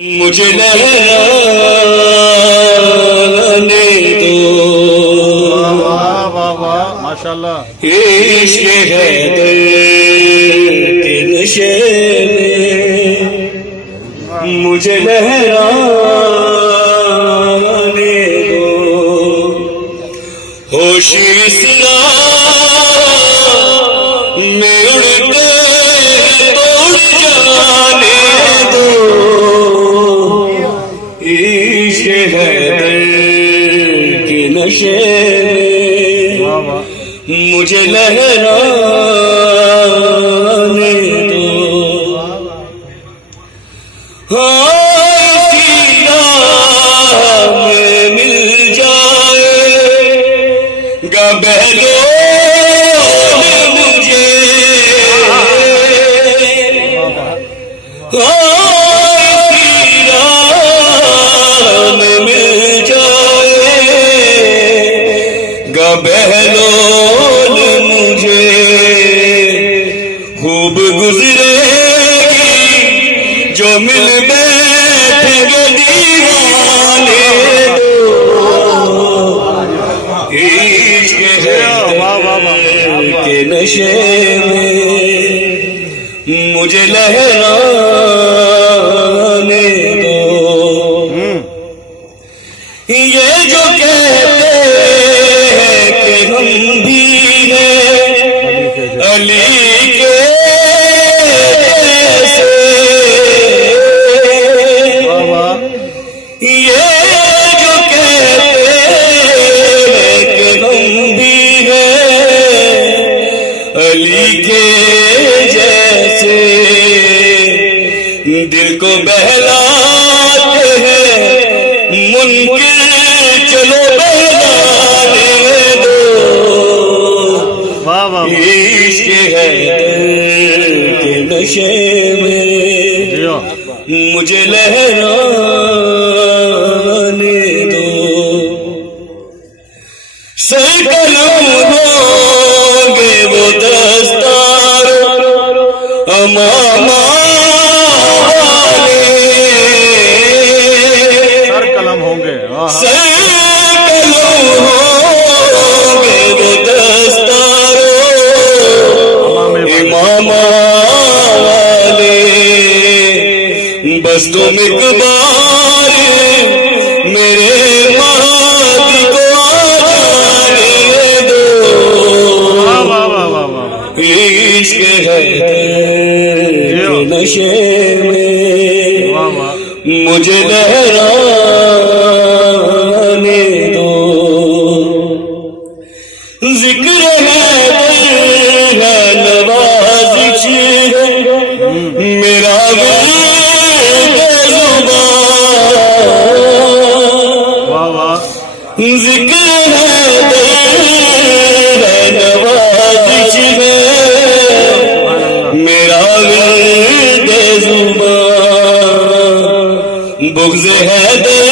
مجھے لہرانے دو ماشاءاللہ عشق حیدر کے نشے میں مجھے لہرانے دو ہوش سنا میں اڑتے توڑ جانے دو عشق حیدر کے نشے میں مجھے لہرانے دو اسی راہ میں مل جائے گا بہلول مجھے اسی راہ میں مل جائے گا بہلول مجھے خوب گزرے گی جو مل بیٹھے گے دیوانے عشق حیدر کے نشے میں مجھے لہرانے دو یہ جو کہتے ہیں کہ ہم بھی ہیں علی کے جیسے یہ جو کہتے ہیں کہ ہم بھی ہیں علی کے جیسے دل کو بہلاتے ہیں منکر چلو بہلانے دو عشق حیدر کے نشے میں مجھے لہرانے دو سرقلم ہوں گے وہ دستار امام والے قلم ہوں گے سرقلم ہوں گے وہ دستار امام والے بس تم ایک بار میرے مہدی کو آنے دو عشق حیدر کے نشے میں مجھے لہرانے دو ذکر حیدر ہے نوازش ہے میرا ذکر ہے نوازش ہے میرا ورد زبان بغض حیدر